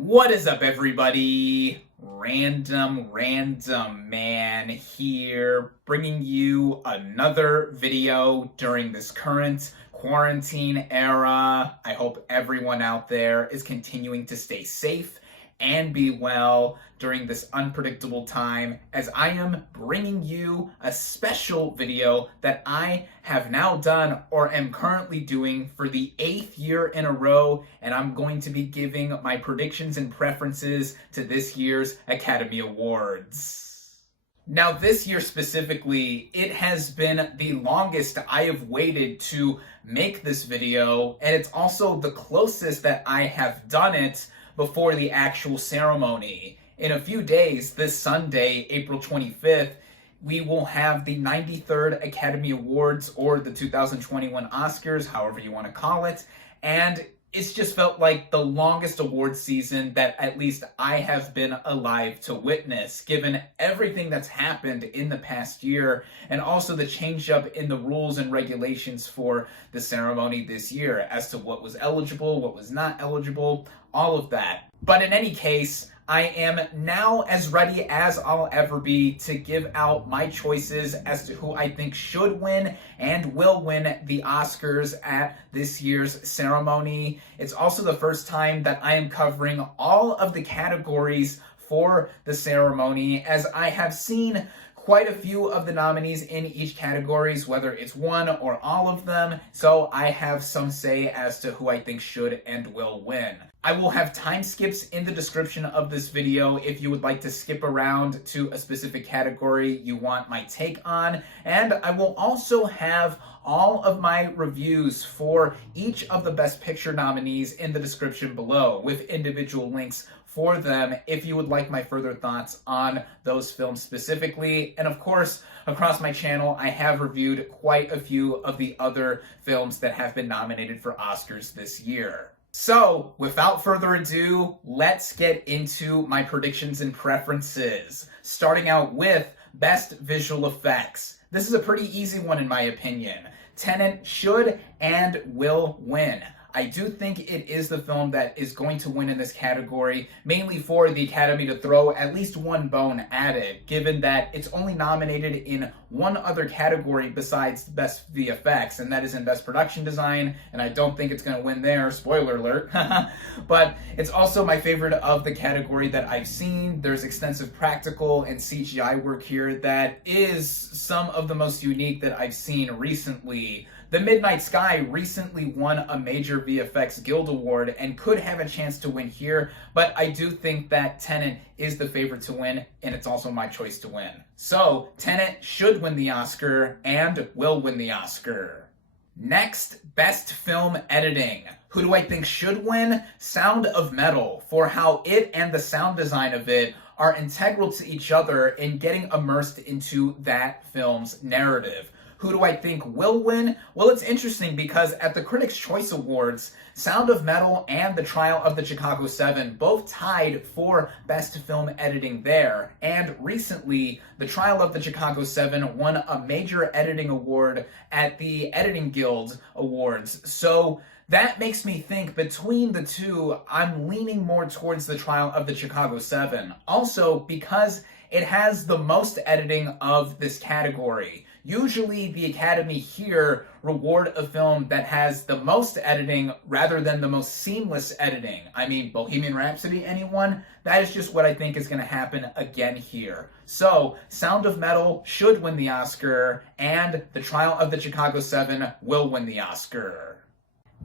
What is up, everybody? RandomRandomMan here, bringing you another video during this current quarantine era. I hope everyone out there is continuing to stay safe and be well during this unpredictable time, as I am bringing you a special video that I have now done or am currently doing for the 8th year in a row, and I'm going to be giving my predictions and preferences to this year's Academy Awards. Now, this year specifically, it has been the longest I have waited to make this video, and it's also the closest that I have done it before the actual ceremony. In a few days, this Sunday, April 25th, we will have the 93rd Academy Awards, or the 2021 Oscars, however you want to call it, and it's just felt like the longest award season that at least I have been alive to witness, given everything that's happened in the past year, and also the change up in the rules and regulations for the ceremony this year as to what was eligible, what was not eligible, all of that. But in any case, I am now as ready as I'll ever be to give out my choices as to who I think should win and will win the Oscars at this year's ceremony. It's also the first time that I am covering all of the categories for the ceremony, as I have seen quite a few of the nominees in each categories, whether it's one or all of them, so I have some say as to who I think should and will win. I will have time skips in the description of this video if you would like to skip around to a specific category you want my take on, and I will also have all of my reviews for each of the Best Picture nominees in the description below, with individual links for them if you would like my further thoughts on those films specifically. And of course, across my channel, I have reviewed quite a few of the other films that have been nominated for Oscars this year. So, without further ado, let's get into my predictions and preferences. Starting out with Best Visual Effects. This is a pretty easy one in my opinion. Tenet should and will win. I do think it is the film that is going to win in this category, mainly for the Academy to throw at least one bone at it, given that it's only nominated in one other category besides Best VFX, and that is in Best Production Design, and I don't think it's going to win there, spoiler alert. But it's also my favorite of the category that I've seen. There's extensive practical and CGI work here that is some of the most unique that I've seen recently. The Midnight Sky recently won a major VFX Guild Award and could have a chance to win here, but I do think that Tenet is the favorite to win, and it's also my choice to win. So, Tenet should win the Oscar and will win the Oscar. Next, Best Film Editing. Who do I think should win? Sound of Metal, for how it and the sound design of it are integral to each other in getting immersed into that film's narrative. Who do I think will win? Well, it's interesting because at the Critics' Choice Awards, Sound of Metal and The Trial of the Chicago 7 both tied for Best Film Editing there. And recently, The Trial of the Chicago 7 won a major editing award at the Editing Guild Awards. So that makes me think between the two, I'm leaning more towards The Trial of the Chicago 7. Also, because it has the most editing of this category. Usually the Academy here reward a film that has the most editing rather than the most seamless editing. I mean, Bohemian Rhapsody, anyone? That is just what I think is going to happen again here. So, Sound of Metal should win the Oscar, and The Trial of the Chicago 7 will win the Oscar.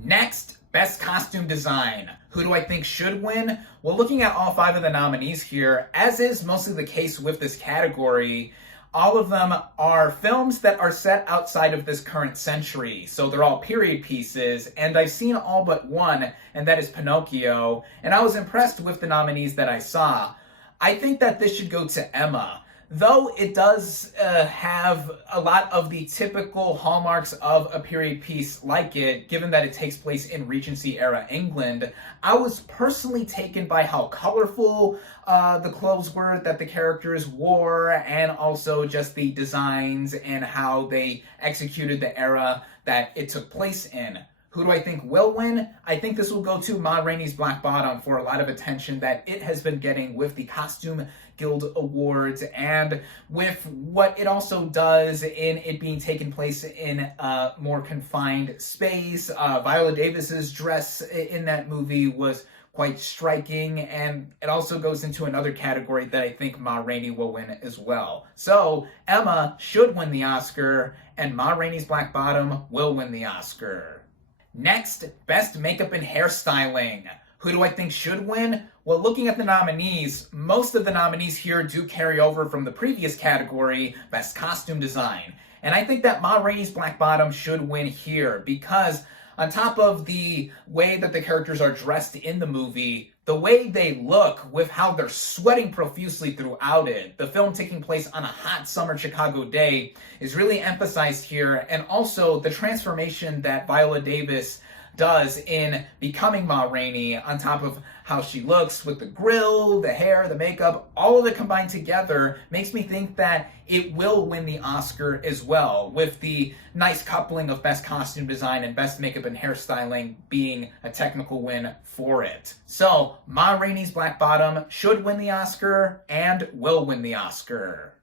Next, Best Costume Design. Who do I think should win? Well, looking at all 5 of the nominees here, as is mostly the case with this category, all of them are films that are set outside of this current century, so they're all period pieces, and I've seen all but one, and that is Pinocchio, and I was impressed with the nominees that I saw. I think that this should go to Emma. Though it does have a lot of the typical hallmarks of a period piece like it, given that it takes place in Regency-era England, I was personally taken by how colorful the clothes were that the characters wore, and also just the designs and how they executed the era that it took place in. Who do I think will win? I think this will go to Ma Rainey's Black Bottom for a lot of attention that it has been getting with the Costume Guild Awards and with what it also does in it being taken place in a more confined space. Viola Davis's dress in that movie was quite striking, and it also goes into another category that I think Ma Rainey will win as well. So Emma should win the Oscar, and Ma Rainey's Black Bottom will win the Oscar. Next, Best Makeup and Hairstyling. Who do I think should win? Well, looking at the nominees, most of the nominees here do carry over from the previous category, Best Costume Design. And I think that Ma Rainey's Black Bottom should win here because on top of the way that the characters are dressed in the movie, the way they look with how they're sweating profusely throughout it, the film taking place on a hot summer Chicago day, is really emphasized here. And also the transformation that Viola Davis does in becoming Ma Rainey, on top of how she looks with the grill, the hair, the makeup, all of it combined together makes me think that it will win the Oscar as well, with the nice coupling of Best Costume Design and Best Makeup and Hairstyling being a technical win for it. So, Ma Rainey's Black Bottom should win the Oscar and will win the Oscar.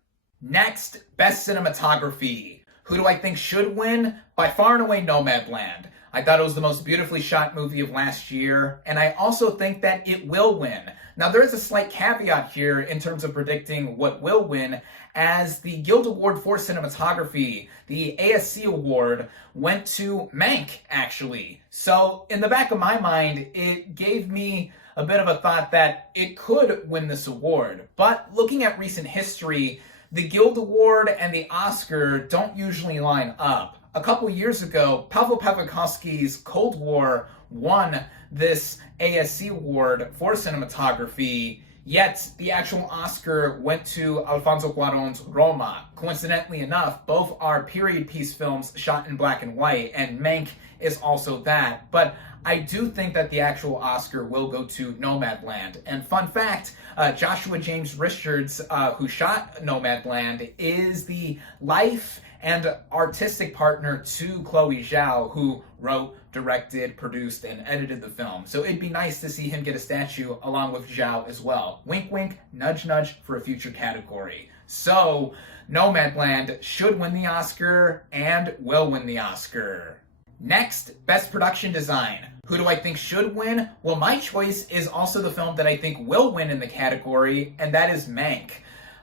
Next, Best Cinematography. Who do I think should win? By far and away, Nomadland. I thought it was the most beautifully shot movie of last year, and I also think that it will win. Now, there is a slight caveat here in terms of predicting what will win, as the Guild Award for Cinematography, the ASC Award, went to Mank, actually. So, in the back of my mind, it gave me a bit of a thought that it could win this award. But looking at recent history, the Guild Award and the Oscar don't usually line up. A couple years ago, Paweł Pawlikowski's Cold War won this ASC award for cinematography, yet the actual Oscar went to Alfonso Cuarón's Roma. Coincidentally enough, both are period piece films shot in black and white, and Mank is also that. But I do think that the actual Oscar will go to Nomadland. And fun fact, Joshua James Richards, who shot Nomadland, is the life and artistic partner to Chloe Zhao, who wrote, directed, produced, and edited the film. So it'd be nice to see him get a statue along with Zhao as well. Wink, wink, nudge, nudge for a future category. So Nomadland should win the Oscar and will win the Oscar. Next, Best Production Design. Who do I think should win? Well, my choice is also the film that I think will win in the category, and that is Mank.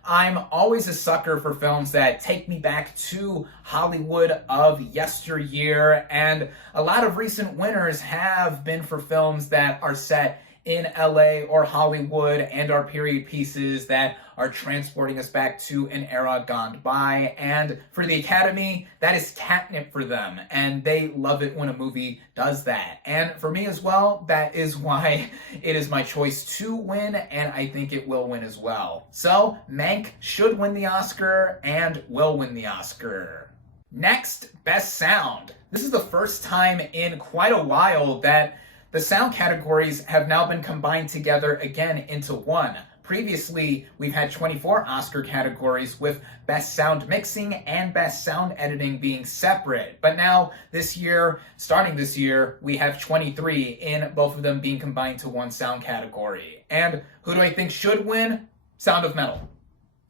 I'm always a sucker for films that take me back to Hollywood of yesteryear, and a lot of recent winners have been for films that are set in LA or Hollywood and are period pieces that are transporting us back to an era gone by. And for the Academy, that is catnip for them, and they love it when a movie does that. And for me as well, that is why it is my choice to win, and I think it will win as well. So Mank should win the Oscar and will win the Oscar. Next, Best Sound. This is the first time in quite a while that the sound categories have now been combined together again into one. Previously, we've had 24 Oscar categories with Best Sound Mixing and Best Sound Editing being separate. But now, this year, starting this year, we have 23 in both of them being combined to one sound category. And who do I think should win? Sound of Metal.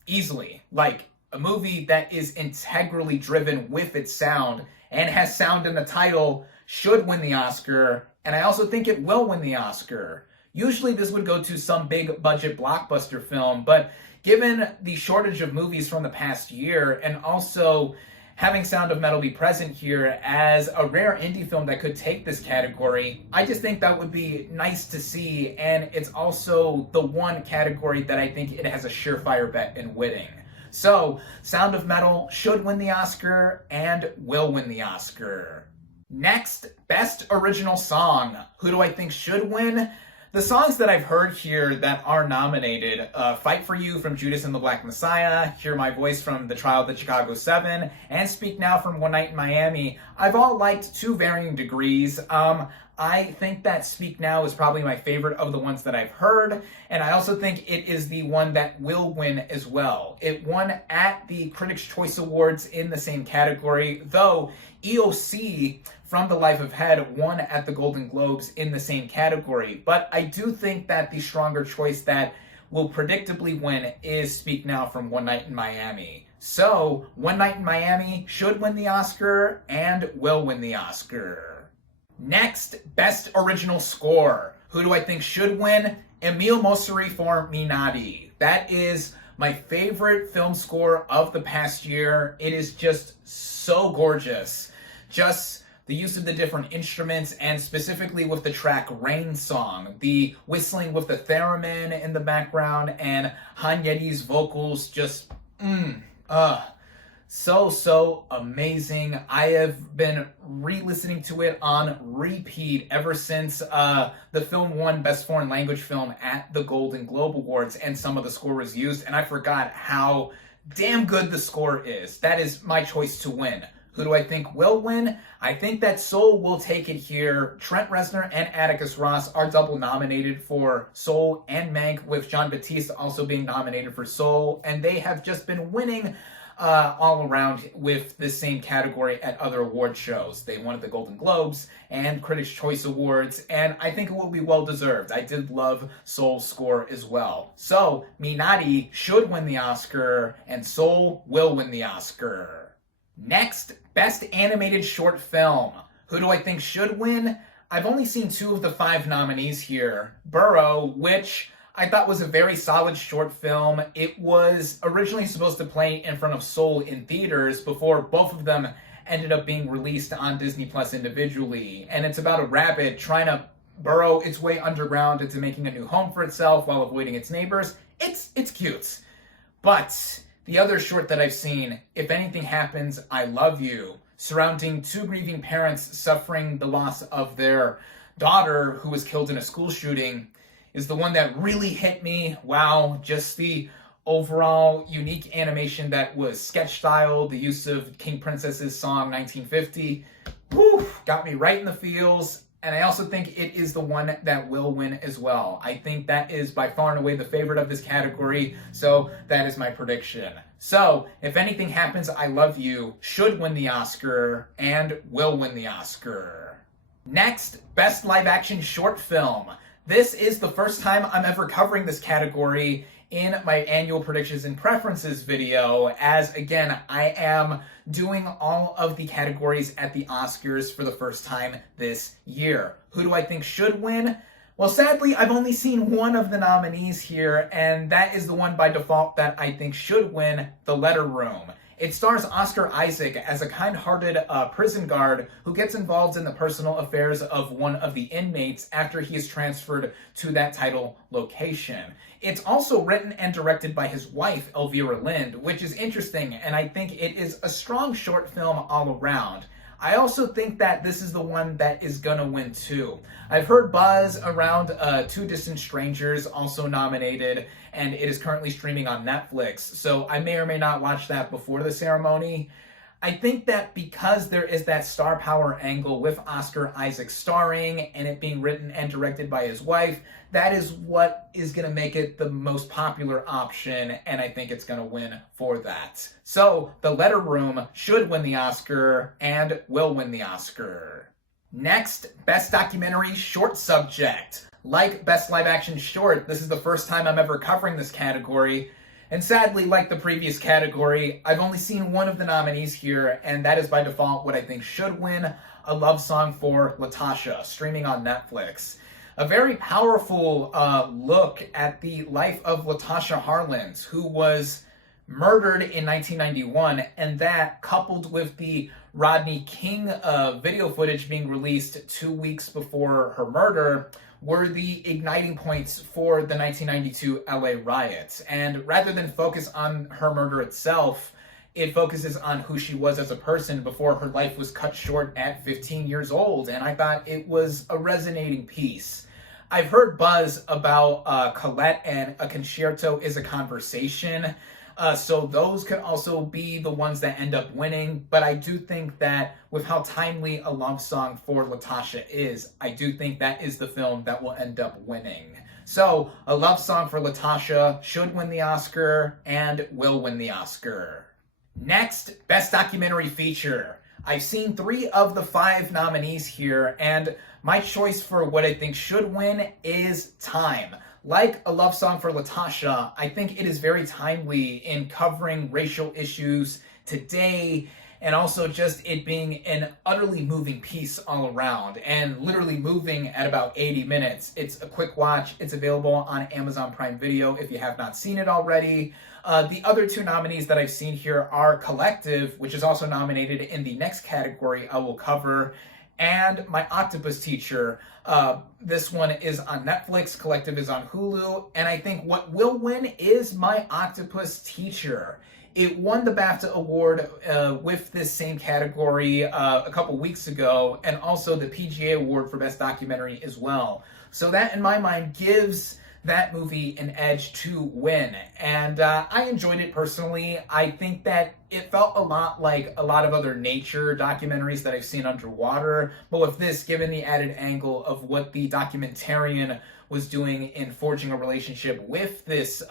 Easily. Like, a movie that is integrally driven with its sound and has sound in the title should win the Oscar, and I also think it will win the Oscar. Usually this would go to some big budget blockbuster film, but given the shortage of movies from the past year, and also having Sound of Metal be present here as a rare indie film that could take this category, I just think that would be nice to see, and it's also the one category that I think it has a surefire bet in winning. So, Sound of Metal should win the Oscar and will win the Oscar. Next, Best Original Song. Who do I think should win? The songs that I've heard here that are nominated, Fight For You from Judas and the Black Messiah, Hear My Voice from The Trial of the Chicago 7, and Speak Now from One Night in Miami, I've all liked to varying degrees. I think that Speak Now is probably my favorite of the ones that I've heard, and I also think it is the one that will win as well. It won at the Critics' Choice Awards in the same category, though EOC from The Life of Head won at the Golden Globes in the same category. But I do think that the stronger choice that will predictably win is Speak Now from One Night in Miami. So, One Night in Miami should win the Oscar and will win the Oscar. Next, Best Original Score. Who do I think should win? Emile Mosseri for Minari. That is my favorite film score of the past year. It is just so gorgeous. Just the use of the different instruments, and specifically with the track Rain Song, the whistling with the theremin in the background, and Han Yedi's vocals just, so amazing. I have been re-listening to it on repeat ever since the film won Best Foreign Language Film at the Golden Globe Awards, and some of the score was used, and I forgot how damn good the score is. That is my choice to win. Who do I think will win? I think that Soul will take it here. Trent Reznor and Atticus Ross are double nominated for Soul and Mank, with John Batiste also being nominated for Soul, and they have just been winning all around with the same category at other award shows. They won at the Golden Globes and Critics' Choice Awards, and I think it will be well deserved. I did love Soul's score as well. So, Minari should win the Oscar, and Soul will win the Oscar. Next, Best Animated Short Film. Who do I think should win? I've only seen 2 of the 5 nominees here. Burrow, which I thought was a very solid short film. It was originally supposed to play in front of Soul in theaters before both of them ended up being released on Disney Plus individually. And it's about a rabbit trying to burrow its way underground into making a new home for itself while avoiding its neighbors. It's cute. But the other short that I've seen, If Anything Happens, I Love You, surrounding 2 grieving parents suffering the loss of their daughter who was killed in a school shooting, is the one that really hit me. Wow, just the overall unique animation that was sketch style, the use of King Princess's song 1950, got me right in the feels. And I also think it is the one that will win as well. I think that is by far and away the favorite of this category, so that is my prediction. So, If Anything Happens, I Love You should win the Oscar and will win the Oscar. Next, Best Live Action Short Film. This is the first time I'm ever covering this category in my annual predictions and preferences video, as again, I am doing all of the categories at the Oscars for the first time this year. Who do I think should win? Well, sadly, I've only seen 1 of the nominees here, and that is the one by default that I think should win, The Letter Room. It stars Oscar Isaac as a kind-hearted prison guard who gets involved in the personal affairs of one of the inmates after he is transferred to that title location. It's also written and directed by his wife, Elvira Lind, which is interesting, and I think it is a strong short film all around. I also think that this is the one that is gonna win too. I've heard buzz around 2 Distant Strangers, also nominated, and it is currently streaming on Netflix, so I may or may not watch that before the ceremony. I think that because there is that star power angle with Oscar Isaac starring and it being written and directed by his wife, that is what is going to make it the most popular option, and I think it's going to win for that. So, The Letter Room should win the Oscar and will win the Oscar. Next, Best Documentary Short Subject. Like Best Live Action Short, this is the first time I'm ever covering this category. And sadly, like the previous category, I've only seen 1 of the nominees here, and that is by default what I think should win, A Love Song for Latasha, streaming on Netflix. A very powerful look at the life of Latasha Harlins, who was murdered in 1991, and that, coupled with the Rodney King video footage being released 2 weeks before her murder, were the igniting points for the 1992 LA riots. And rather than focus on her murder itself, it focuses on who she was as a person before her life was cut short at 15 years old. And I thought it was a resonating piece. I've heard buzz about Colette and A Concerto is a Conversation. So those could also be the ones that end up winning. But I do think that with how timely A Love Song for Latasha is, I do think that is the film that will end up winning. So A Love Song for Latasha should win the Oscar and will win the Oscar. Next, Best Documentary Feature. I've seen 3 of the 5 nominees here, and my choice for what I think should win is Time. Like A Love Song for Latasha, I think it is very timely in covering racial issues today, and also just it being an utterly moving piece all around, and literally moving at about 80 minutes. It's a quick watch. It's available on Amazon Prime Video if you have not seen it already. The other 2 nominees that I've seen here are Collective, which is also nominated in the next category I will cover, and My Octopus Teacher. This one is on Netflix, Collective is on Hulu, and I think what will win is My Octopus Teacher. It won the BAFTA award with this same category a couple weeks ago, and also the PGA award for Best Documentary as well. So that, in my mind, gives that movie an edge to win. And I enjoyed it personally. I think that it felt a lot like a lot of other nature documentaries that I've seen underwater, but with this, given the added angle of what the documentarian was doing in forging a relationship with this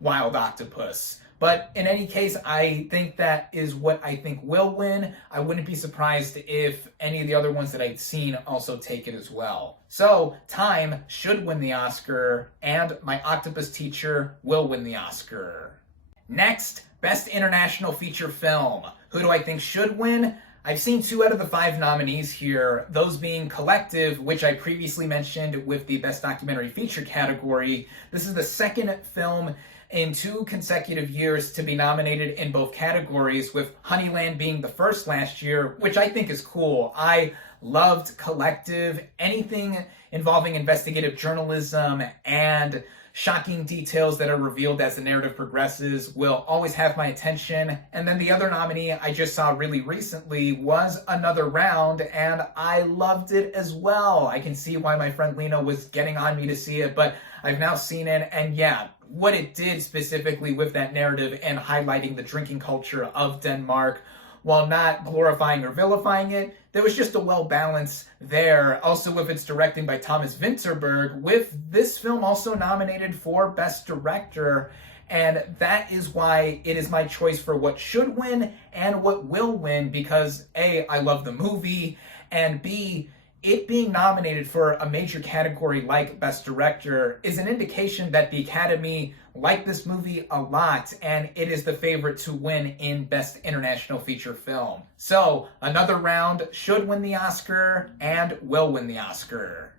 wild octopus. But in any case, I think that is what I think will win. I wouldn't be surprised if any of the other ones that I've seen also take it as well. So, Time should win the Oscar, and My Octopus Teacher will win the Oscar. Next, Best International Feature Film. Who do I think should win? I've seen 2 out of the 5 nominees here, those being Collective, which I previously mentioned with the Best Documentary Feature category. This is the second film in 2 consecutive years to be nominated in both categories, with Honeyland being the first last year, which I think is cool. I loved Collective. Anything involving investigative journalism and shocking details that are revealed as the narrative progresses will always have my attention. And then the other nominee I just saw really recently was Another Round, and I loved it as well. I can see why my friend Lena was getting on me to see it, but I've now seen it, and yeah, what it did specifically with that narrative and highlighting the drinking culture of Denmark, while not glorifying or vilifying it, there was just a well balance there. Also, with its directing by Thomas Vinterberg, with this film also nominated for Best Director, and that is why it is my choice for what should win and what will win, because A, I love the movie, and B, it being nominated for a major category like Best Director is an indication that the Academy liked this movie a lot, and it is the favorite to win in Best International Feature Film. So, Another Round should win the Oscar and will win the Oscar.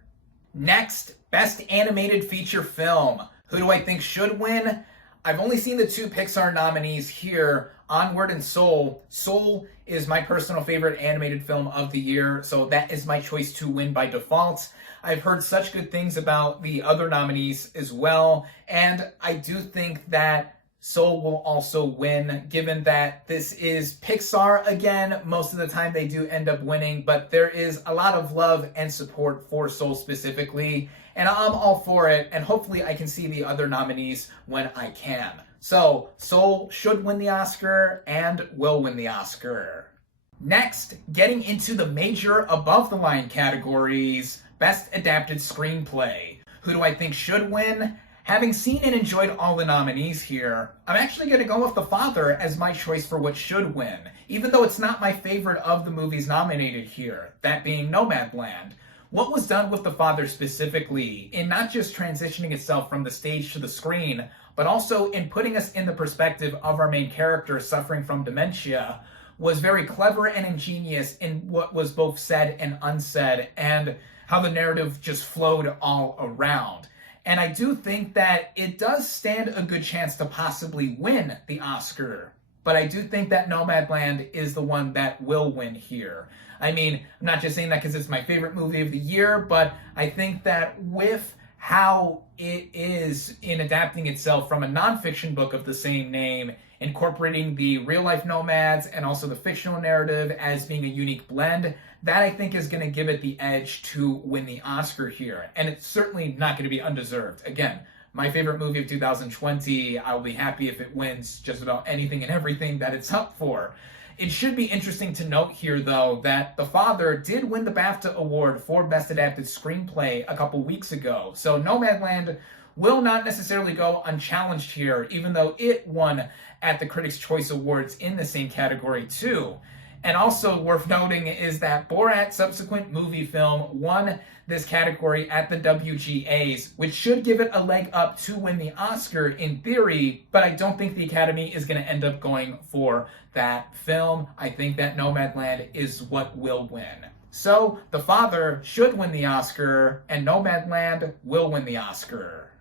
Next, Best Animated Feature Film. Who do I think should win? I've only seen the 2 Pixar nominees here, Onward and Soul. Soul is my personal favorite animated film of the year, so that is my choice to win by default. I've heard such good things about the other nominees as well, and I do think that Soul will also win, given that this is Pixar again. Most of the time they do end up winning, but there is a lot of love and support for Soul specifically, and I'm all for it, and hopefully I can see the other nominees when I can. So, Soul should win the Oscar and will win the Oscar. Next, getting into the major above-the-line categories, Best Adapted Screenplay. Who do I think should win? Having seen and enjoyed all the nominees here, I'm actually going to go with The Father as my choice for what should win, even though it's not my favorite of the movies nominated here, that being Nomadland. What was done with The Father specifically, in not just transitioning itself from the stage to the screen, but also in putting us in the perspective of our main character suffering from dementia, was very clever and ingenious in what was both said and unsaid, and how the narrative just flowed all around. And I do think that it does stand a good chance to possibly win the Oscar. But I do think that Nomadland is the one that will win here. I mean, I'm not just saying that because it's my favorite movie of the year, but I think that with how it is in adapting itself from a nonfiction book of the same name, incorporating the real-life nomads and also the fictional narrative as being a unique blend, that I think is going to give it the edge to win the Oscar here. And it's certainly not going to be undeserved. Again, my favorite movie of 2020. I'll be happy if it wins just about anything and everything that it's up for. It should be interesting to note here, though, that The Father did win the BAFTA Award for Best Adapted Screenplay a couple weeks ago. So Nomadland will not necessarily go unchallenged here, even though it won at the Critics' Choice Awards in the same category, too. And also worth noting is that Borat subsequent movie film won this category at the WGAs, which should give it a leg up to win the Oscar in theory, but I don't think the Academy is going to end up going for that film. I think that Nomadland is what will win. So, The Father should win the Oscar, and Nomadland will win the Oscar.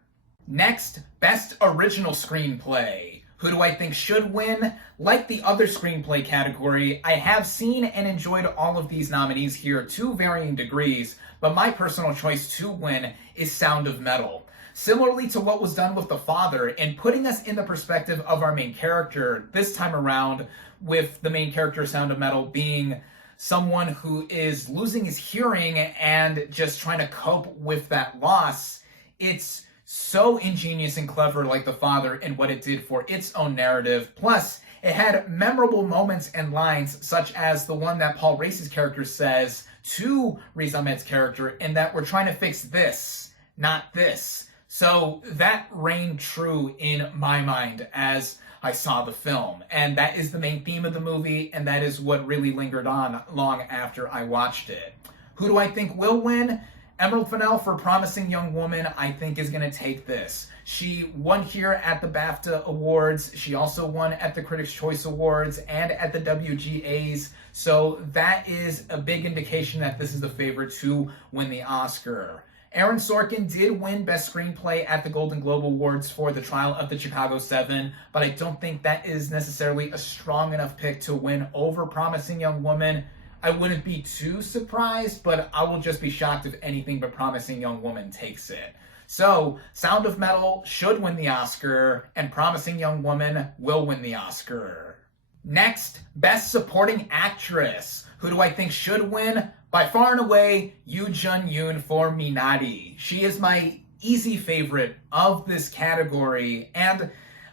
Next, Best Original Screenplay. Who do I think should win? Like the other screenplay category, I have seen and enjoyed all of these nominees here to varying degrees, but my personal choice to win is Sound of Metal. Similarly to what was done with The Father, in putting us in the perspective of our main character, this time around with the main character Sound of Metal being someone who is losing his hearing and just trying to cope with that loss, it's so ingenious and clever like The Father and what it did for its own narrative. Plus, it had memorable moments and lines, such as the one that Paul Race's character says to Riz Ahmed's character, in that we're trying to fix this, not this. So that reigned true in my mind as I saw the film. And that is the main theme of the movie, and that is what really lingered on long after I watched it. Who do I think will win? Emerald Fennell for Promising Young Woman, I think, is going to take this. She won here at the BAFTA Awards. She also won at the Critics' Choice Awards and at the WGAs. So that is a big indication that this is the favorite to win the Oscar. Aaron Sorkin did win Best Screenplay at the Golden Globe Awards for The Trial of the Chicago 7, but I don't think that is necessarily a strong enough pick to win over Promising Young Woman. I wouldn't be too surprised, but I will just be shocked if anything but Promising Young Woman takes it. So, Sound of Metal should win the Oscar, and Promising Young Woman will win the Oscar. Next, Best Supporting Actress. Who do I think should win? By far and away, Yoo Jun-yoon for Minari. She is my easy favorite of this category, and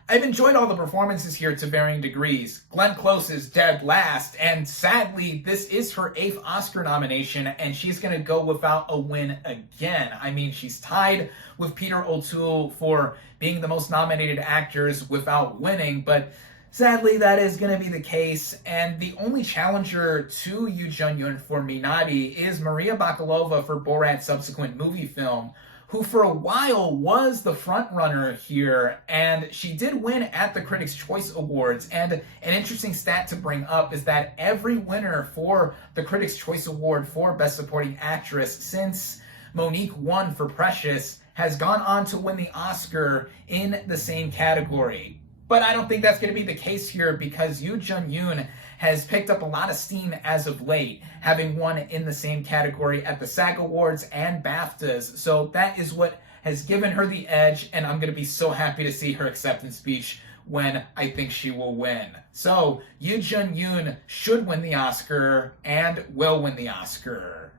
I've enjoyed all the performances here to varying degrees. Glenn Close is dead last, and sadly, this is her 8th Oscar nomination, and she's going to go without a win again. I mean, she's tied with Peter O'Toole for being the most nominated actors without winning, but sadly, that is going to be the case, and the only challenger to Yoo Jun-yoon for Minari is Maria Bakalova for Borat's subsequent movie film, who for a while was the frontrunner here, and she did win at the Critics' Choice Awards. And an interesting stat to bring up is that every winner for the Critics' Choice Award for Best Supporting Actress since Monique won for Precious has gone on to win the Oscar in the same category. But I don't think that's going to be the case here, because Yoo Jun-yoon has picked up a lot of steam as of late, having won in the same category at the SAG Awards and BAFTAs. So that is what has given her the edge, and I'm going to be so happy to see her acceptance speech when I think she will win. So Yoo Jun-yoon should win the Oscar and will win the Oscar.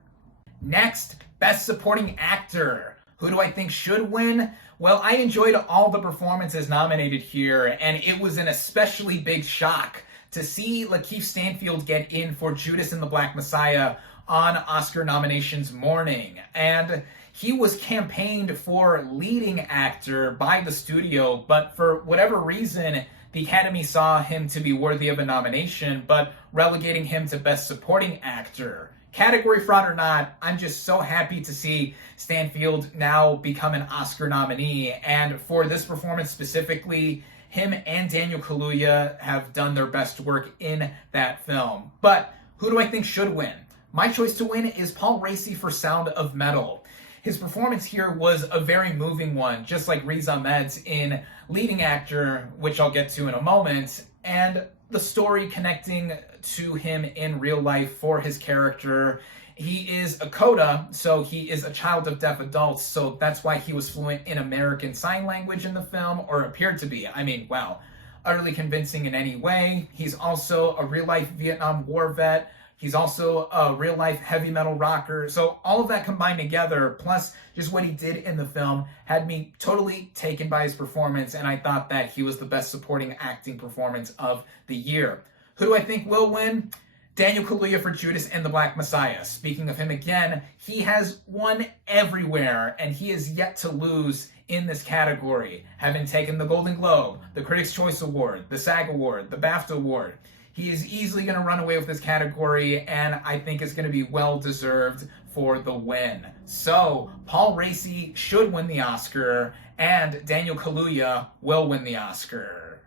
Next, Best Supporting Actor. Who do I think should win? Well, I enjoyed all the performances nominated here, and it was an especially big shock to see Lakeith Stanfield get in for Judas and the Black Messiah on Oscar nominations morning. And he was campaigned for leading actor by the studio, but for whatever reason, the Academy saw him to be worthy of a nomination, but relegating him to Best Supporting Actor. Category fraud or not, I'm just so happy to see Stanfield now become an Oscar nominee. And for this performance specifically, him and Daniel Kaluuya have done their best work in that film. But who do I think should win? My choice to win is Paul Raci for Sound of Metal. His performance here was a very moving one, just like Riz Ahmed's in Leading Actor, which I'll get to in a moment, and the story connecting to him in real life for his character. He is a coda, so he is a child of deaf adults, so that's why he was fluent in American Sign Language in the film, or appeared to be. I mean, wow, utterly convincing in any way. He's also a real-life Vietnam War vet, He's also a real-life heavy metal rocker. So all of that combined together, plus just what he did in the film, had me totally taken by his performance, and I thought that he was the best supporting acting performance of the year. Who do I think will win? Daniel Kaluuya for Judas and the Black Messiah. Speaking of him again, he has won everywhere, and he is yet to lose in this category, having taken the Golden Globe, the Critics' Choice Award, the SAG Award, the BAFTA Award. He is easily going to run away with this category, and I think it's going to be well-deserved for the win. So, Paul Raci should win the Oscar, and Daniel Kaluuya will win the Oscar.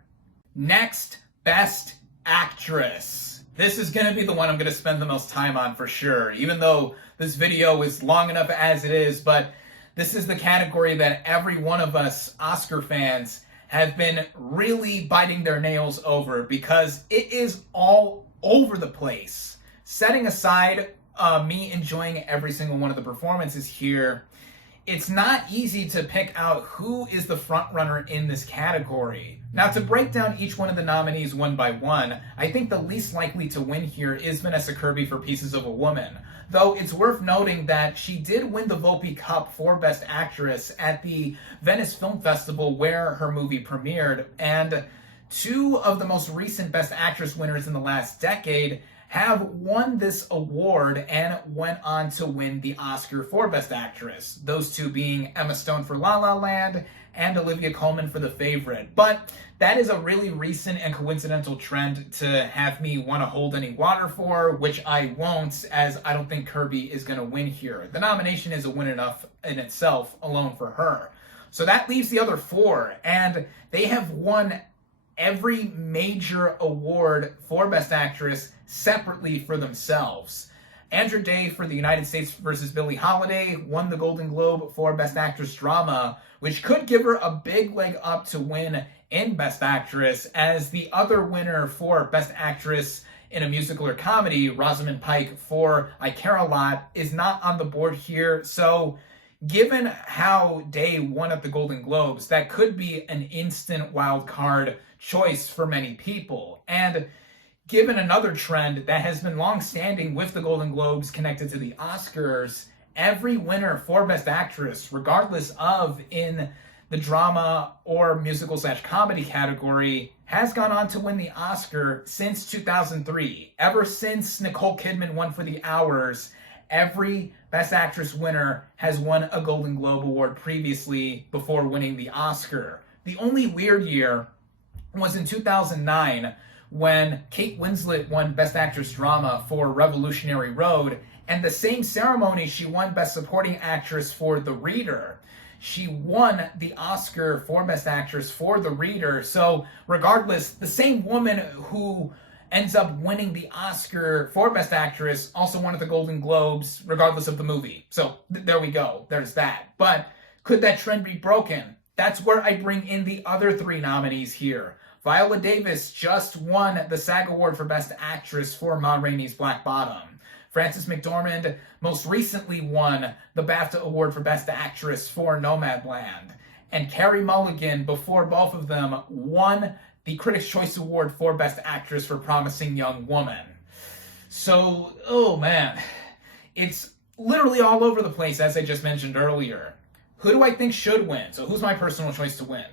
Next, Best Actress. This is going to be the one I'm going to spend the most time on for sure, even though this video is long enough as it is, but this is the category that every one of us Oscar fans have been really biting their nails over because it is all over the place. Setting aside me enjoying every single one of the performances here, it's not easy to pick out who is the front runner in this category. Now, to break down each one of the nominees one by one, I think the least likely to win here is Vanessa Kirby for Pieces of a Woman. Though it's worth noting that she did win the Volpe Cup for Best Actress at the Venice Film Festival where her movie premiered, and two of the most recent Best Actress winners in the last decade have won this award and went on to win the Oscar for Best Actress. Those two being Emma Stone for La La Land and Olivia Colman for The Favorite. But that is a really recent and coincidental trend to have me want to hold any water for, which I won't, as I don't think Kirby is going to win here. The nomination is a win enough in itself alone for her. So that leaves the other four, and they have won every major award for Best Actress separately for themselves. Andra Day for The United States vs. Billie Holiday won the Golden Globe for Best Actress Drama, which could give her a big leg up to win in Best Actress, as the other winner for Best Actress in a musical or comedy, Rosamund Pike for I Care a Lot, is not on the board here. So given how Day won at the Golden Globes, that could be an instant wild card choice for many people. And given another trend that has been long-standing with the Golden Globes connected to the Oscars, every winner for Best Actress, regardless of in the drama or musical/comedy category, has gone on to win the Oscar since 2003. Ever since Nicole Kidman won for The Hours, every Best Actress winner has won a Golden Globe Award previously before winning the Oscar. The only weird year was in 2009, when Kate Winslet won Best Actress Drama for Revolutionary Road, and the same ceremony she won Best Supporting Actress for The Reader. She won the Oscar for Best Actress for The Reader, so regardless, the same woman who ends up winning the Oscar for Best Actress also won at the Golden Globes, regardless of the movie. So there we go, there's that. But could that trend be broken? That's where I bring in the other three nominees here. Viola Davis just won the SAG Award for Best Actress for Ma Rainey's Black Bottom. Frances McDormand most recently won the BAFTA Award for Best Actress for Nomadland. And Carey Mulligan, before both of them, won the Critics' Choice Award for Best Actress for Promising Young Woman. So, oh man, it's literally all over the place, as I just mentioned earlier. Who do I think should win? So who's my personal choice to win?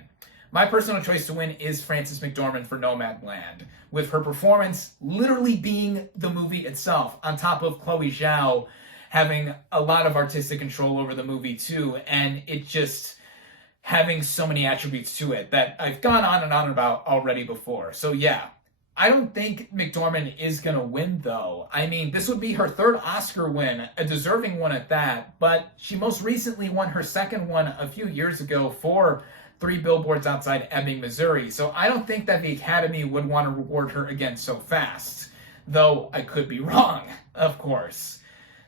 My personal choice to win is Frances McDormand for Nomadland, with her performance literally being the movie itself, on top of Chloe Zhao having a lot of artistic control over the movie too, and it just having so many attributes to it that I've gone on and on about already before. So yeah, I don't think McDormand is going to win though. I mean, this would be her third Oscar win, a deserving one at that, but she most recently won her second one a few years ago for 3 Billboards Outside Ebbing, Missouri. So I don't think that the Academy would want to reward her again so fast. Though I could be wrong, of course.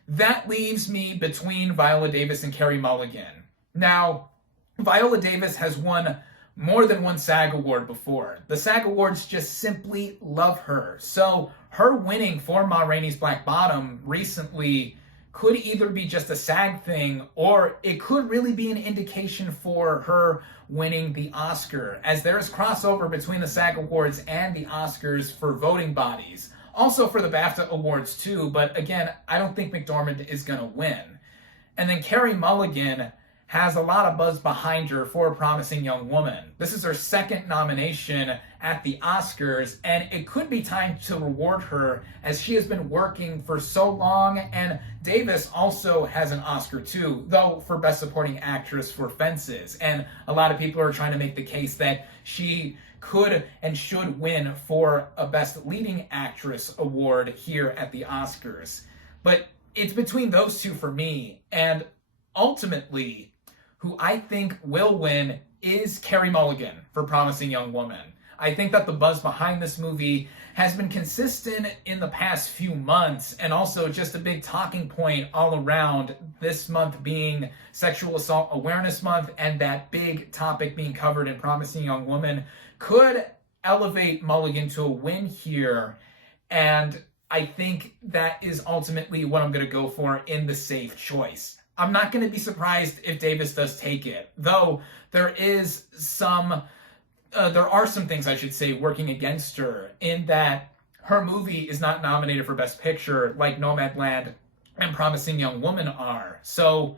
That leaves me between Viola Davis and Carey Mulligan. Now, Viola Davis has won more than one SAG Award before. The SAG Awards just simply love her. So her winning for Ma Rainey's Black Bottom recently could either be just a SAG thing, or it could really be an indication for her winning the Oscar, as there is crossover between the SAG Awards and the Oscars for voting bodies. Also for the BAFTA awards too, but again, I don't think McDormand is going to win. And then Carey Mulligan has a lot of buzz behind her for A Promising Young Woman. This is her second nomination at the Oscars, and it could be time to reward her as she has been working for so long. And Davis also has an Oscar too, though for Best Supporting Actress for Fences. And a lot of people are trying to make the case that she could and should win for a Best Leading Actress award here at the Oscars. But it's between those two for me, and ultimately, who I think will win is Carey Mulligan for Promising Young Woman. I think that the buzz behind this movie has been consistent in the past few months, and also just a big talking point all around, this month being Sexual Assault Awareness Month, and that big topic being covered in Promising Young Woman could elevate Mulligan to a win here, and I think that is ultimately what I'm going to go for in the safe choice. I'm not going to be surprised if Davis does take it, though there are some things, I should say, working against her, in that her movie is not nominated for Best Picture like Nomadland and Promising Young Woman are. So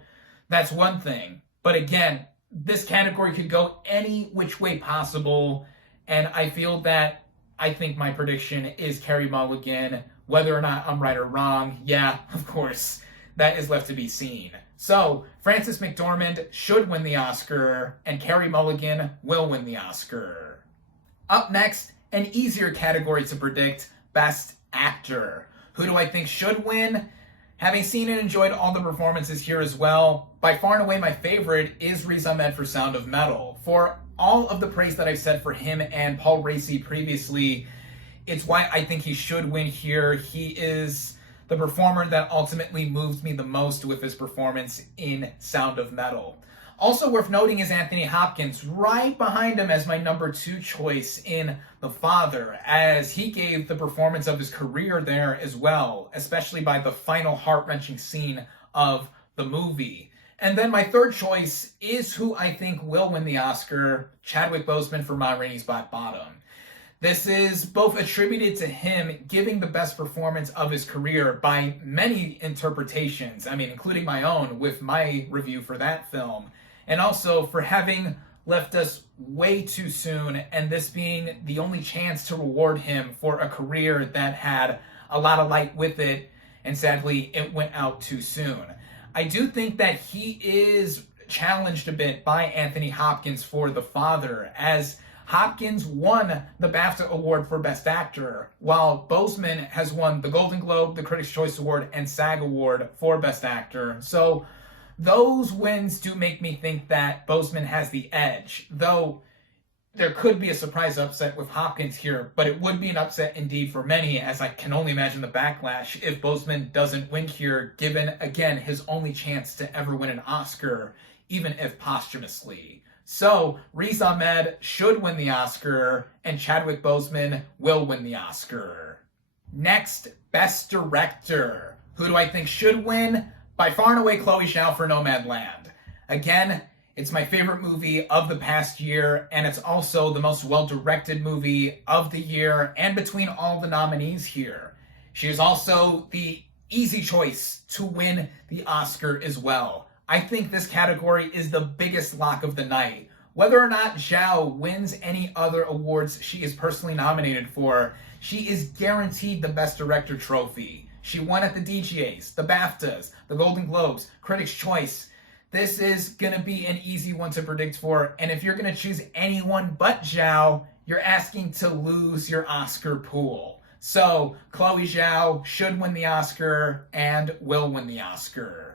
that's one thing. But again, this category could go any which way possible, and I think my prediction is Carey Mulligan. Whether or not I'm right or wrong, yeah, of course, that is left to be seen. So, Frances McDormand should win the Oscar, and Carey Mulligan will win the Oscar. Up next, an easier category to predict, Best Actor. Who do I think should win? Having seen and enjoyed all the performances here as well, by far and away my favorite is Riz Ahmed for Sound of Metal. For all of the praise that I've said for him and Paul Raci previously, it's why I think he should win here. He is the performer that ultimately moves me the most with his performance in Sound of Metal. Also worth noting is Anthony Hopkins, right behind him as my number 2 choice in The Father, as he gave the performance of his career there as well, especially by the final heart-wrenching scene of the movie. And then my third choice is who I think will win the Oscar, Chadwick Boseman for Ma Rainey's Black Bottom. This is both attributed to him giving the best performance of his career by many interpretations, including my own with my review for that film, and also for having left us way too soon, and this being the only chance to reward him for a career that had a lot of light with it, and sadly, it went out too soon. I do think that he is challenged a bit by Anthony Hopkins for The Father, as Hopkins won the BAFTA Award for Best Actor, while Boseman has won the Golden Globe, the Critics' Choice Award, and SAG Award for Best Actor. So those wins do make me think that Boseman has the edge, though there could be a surprise upset with Hopkins here, but it would be an upset indeed for many, as I can only imagine the backlash if Boseman doesn't win here, given, again, his only chance to ever win an Oscar, even if posthumously. So, Riz Ahmed should win the Oscar, and Chadwick Boseman will win the Oscar. Next, Best Director. Who do I think should win? By far and away, Chloe Zhao for Nomadland. Again, it's my favorite movie of the past year, and it's also the most well-directed movie of the year, and between all the nominees here. She is also the easy choice to win the Oscar as well. I think this category is the biggest lock of the night. Whether or not Zhao wins any other awards she is personally nominated for, she is guaranteed the Best Director trophy. She won at the DGAs, the BAFTAs, the Golden Globes, Critics' Choice. This is going to be an easy one to predict for, and if you're going to choose anyone but Zhao, you're asking to lose your Oscar pool. So, Chloe Zhao should win the Oscar and will win the Oscar.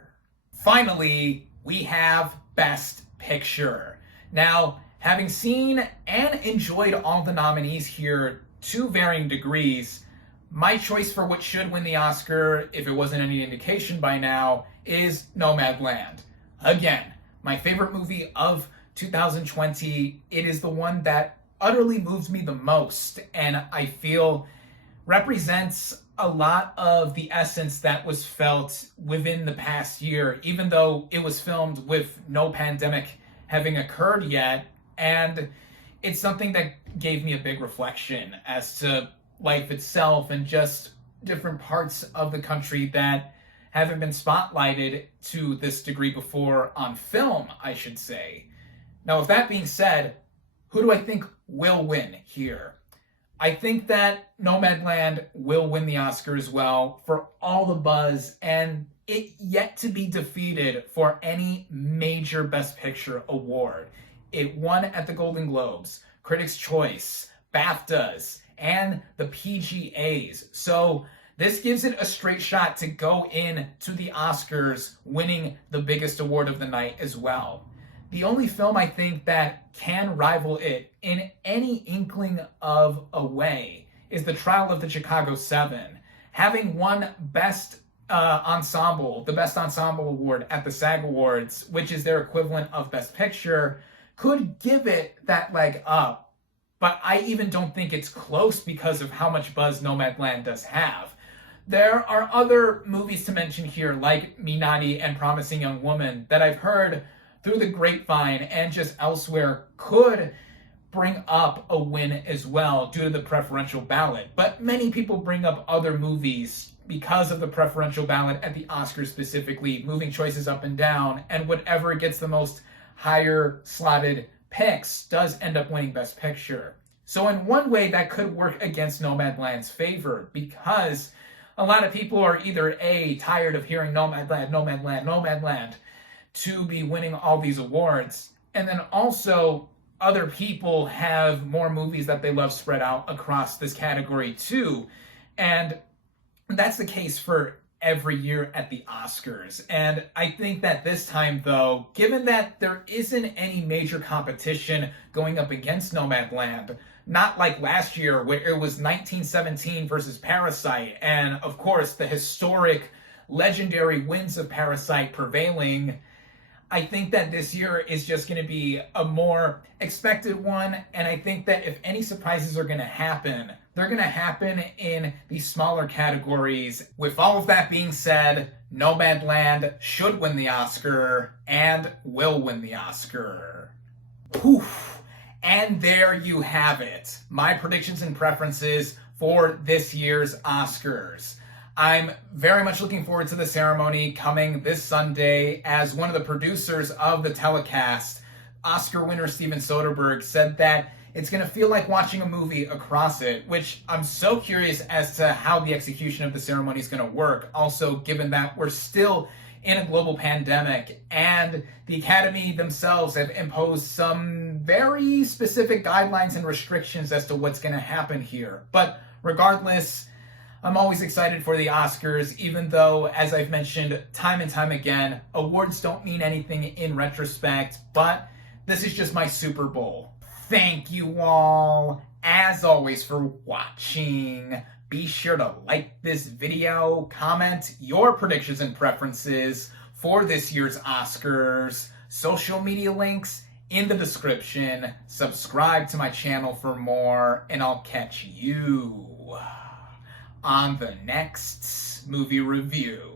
Finally, we have Best Picture. Now, having seen and enjoyed all the nominees here to varying degrees, my choice for what should win the Oscar, if it wasn't any indication by now, is Nomadland. Again, my favorite movie of 2020. It is the one that utterly moves me the most, and I feel represents a lot of the essence that was felt within the past year, even though it was filmed with no pandemic having occurred yet. And it's something that gave me a big reflection as to life itself and just different parts of the country that haven't been spotlighted to this degree before on film, I should say. Now, with that being said, who do I think will win here? I think that Nomadland will win the Oscar as well for all the buzz and it yet to be defeated for any major Best Picture award. It won at the Golden Globes, Critics' Choice, BAFTAs, and the PGAs. So this gives it a straight shot to go in to the Oscars winning the biggest award of the night as well. The only film I think that can rival it in any inkling of a way is The Trial of the Chicago 7. Having won Best Ensemble, the Best Ensemble Award at the SAG Awards, which is their equivalent of Best Picture, could give it that leg up. But I even don't think it's close because of how much buzz Nomadland does have. There are other movies to mention here, like Minari and Promising Young Woman, that I've heard through the grapevine and just elsewhere could bring up a win as well due to the preferential ballot. But many people bring up other movies because of the preferential ballot at the Oscars specifically, moving choices up and down, and whatever gets the most higher slotted picks does end up winning Best Picture. So in one way that could work against Nomadland's favor because a lot of people are either A, tired of hearing Nomadland, to be winning all these awards. And then also other people have more movies that they love spread out across this category too. And that's the case for every year at the Oscars. And I think that this time though, given that there isn't any major competition going up against Nomadland, not like last year where it was 1917 versus Parasite, and of course the historic legendary wins of Parasite prevailing, I think that this year is just going to be a more expected one, and I think that if any surprises are going to happen, they're going to happen in these smaller categories. With all of that being said, Nomadland should win the Oscar and will win the Oscar. Poof. And there you have it. My predictions and preferences for this year's Oscars. I'm very much looking forward to the ceremony coming this Sunday. As one of the producers of the telecast, Oscar winner Steven Soderbergh said that it's going to feel like watching a movie across it, which I'm so curious as to how the execution of the ceremony is going to work. Also, given that we're still in a global pandemic and the Academy themselves have imposed some very specific guidelines and restrictions as to what's going to happen here. But regardless, I'm always excited for the Oscars, even though, as I've mentioned time and time again, awards don't mean anything in retrospect, but this is just my Super Bowl. Thank you all, as always, for watching. Be sure to like this video, comment your predictions and preferences for this year's Oscars, social media links in the description, subscribe to my channel for more, and I'll catch you on the next movie review.